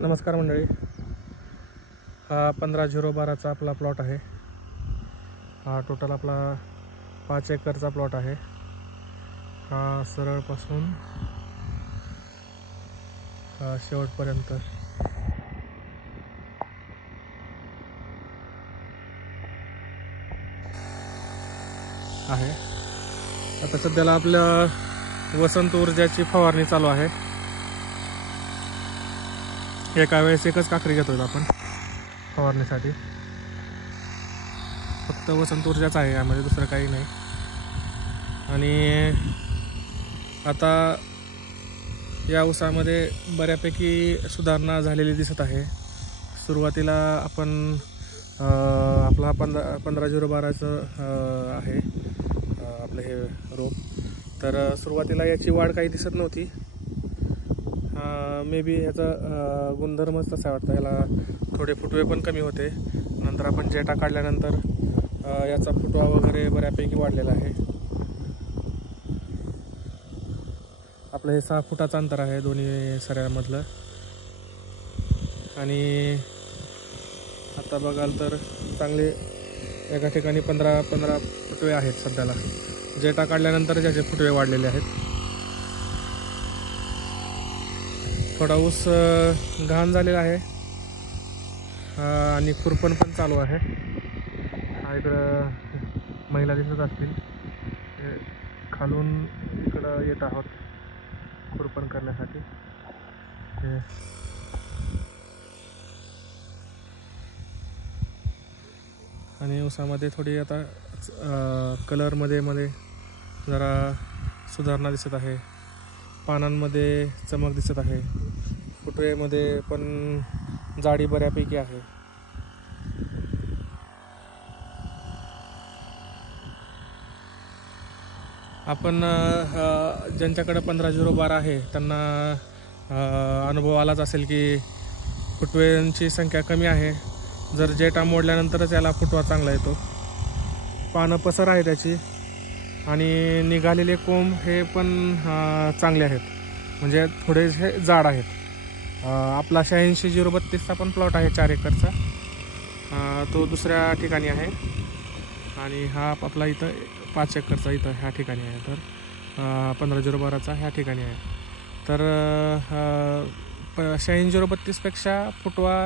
नमस्कार मंडळी, हा 15/012चा आपला प्लॉट आहे। हा टोटल आपला 5 एकरचा प्लॉट आहे। हा सरळपासून शेवटपर्यंत आहे। आता सध्याला आपल्या वसंत ऊर्जाची फवारणी चालू आहे। एका वेळेस एकच काकडी घेतोय आपण फवारणीसाठी। फक्त वसंत ऊर्जाच आहे, यामध्ये दुसरं काही नाही। आणि आता या ऊसामध्ये बऱ्यापैकी सुधारणा झालेली दिसत आहे। सुरुवातीला आपण आपला 15/012चं आहे आपलं हे रोप। तर सुरुवातीला याची वाढ काही दिसत नव्हती। मे बी ह्याचा गुणधर्मच तसा वाटतं, याला थोडे फुटवे पण कमी होते। नंतर आपण जेटा काढल्यानंतर याचा फुटवा वगैरे बऱ्यापैकी वाढलेला आहे। आपलं हे 6 फुटाचं अंतर आहे दोन्ही सऱ्यामधलं। आणि आता बघाल तर चांगले एका ठिकाणी 15 फुटवे आहेत सध्याला। जेटा काढल्यानंतर ज्याचे फुटवे वाढलेले आहेत। थोडा ऊस घाण झालेला आहे आणि खुरपण पण चालू आहे। हा इकडं महिला दिसत असतील, खालून इकडं येत आहोत खुरपण करण्यासाठी। आणि ऊसामध्ये थोडी आता कलरमध्ये जरा सुधारणा दिसत आहे। पानांमध्ये चमक दिसत आहे। फुटवेमध्ये पण जाडी बऱ्यापैकी आहे। आपण ज्यांच्याकडे 15/012 आहे त्यांना अनुभव आलाच असेल की फुटव्यांची संख्या कमी आहे। जर जेटा मोडल्यानंतरच याला फुटवा चांगला येतो। पानं पसर आहे त्याची आणि निघालेले कोंब हे पण चांगले आहेत, म्हणजे थोडेसे जाड आहेत। आपला 86/032चा पण प्लॉट आहे 4 एकरचा, तो दुसऱ्या ठिकाणी आहे। आणि हा आपला इथं 5 एकरचा इथं ह्या ठिकाणी आहे। तर 15/012चा ह्या ठिकाणी आहे। तर 86/032पेक्षा फुटवा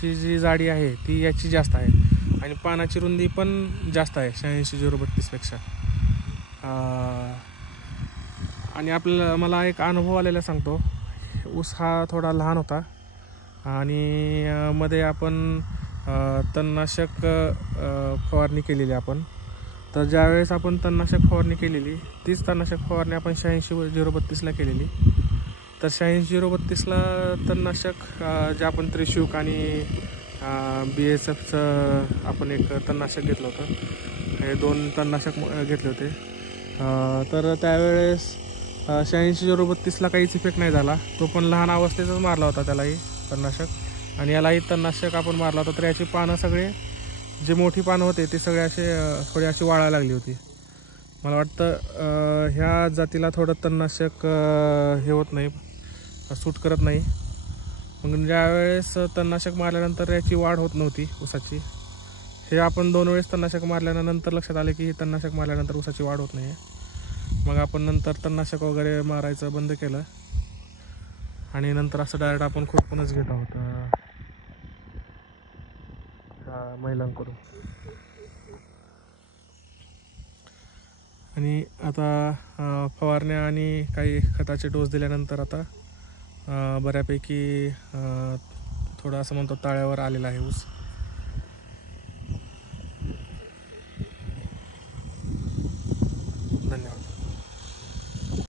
ची जी जाडी आहे ती याची जास्त आहे आणि पानाची रुंदी पण जास्त आहे 86/032पेक्षा। आणि मला एक अनुभव आलेला सांगतो। ऊस हा थोडा लहान होता आणि मध्ये आपण तणनाशक फवारणी केलेली आपण। तर ज्यावेळेस आपण तणनाशक फवारणी केलेली तीच तणनाशक फवारणी आपण 86/032ला केलेली। तर 86/032ला तणनाशक जे आपण त्रिशूक आणि BSFचं आपण एक तणनाशक घेतलं होतं, हे 2 तणनाशक घेतले होते। तर त्यावेळेस 86/032ला काहीच इफेक्ट नाही झाला। तो पण लहान अवस्थेतच मारला होता त्यालाही तणनाशक, आणि यालाही तणनाशक आपण मारला होता। तर याची पानं सगळे जे मोठी पानं होते ते सगळे थोडी अशी वाळायला लागली होती। मला वाटतं ह्या जातीला थोडं तणनाशक हे होत नाही, सूट करत नाही। मग ज्यावेळेस तणनाशक मारल्यानंतर याची वाढ होत नव्हती ऊसाची, हे आपण 2 वेळेस तणनाशक मारल्यानंतर लक्षात आले की तणनाशक मारल्यानंतर ऊसाची वाढ होत नाही। मग आपण नंतर तणनाशक वगैरे मारायचं बंद केलं आणि नंतर असं डायरेक्ट आपण खुरपूनच घेत आहोत महिलांकडून। आणि आता फवारण्या आणि काही खताचे डोस दिल्यानंतर आता बऱ्यापैकी थोडं असं म्हणतो ताळ्यावर आलेला आहे ऊस।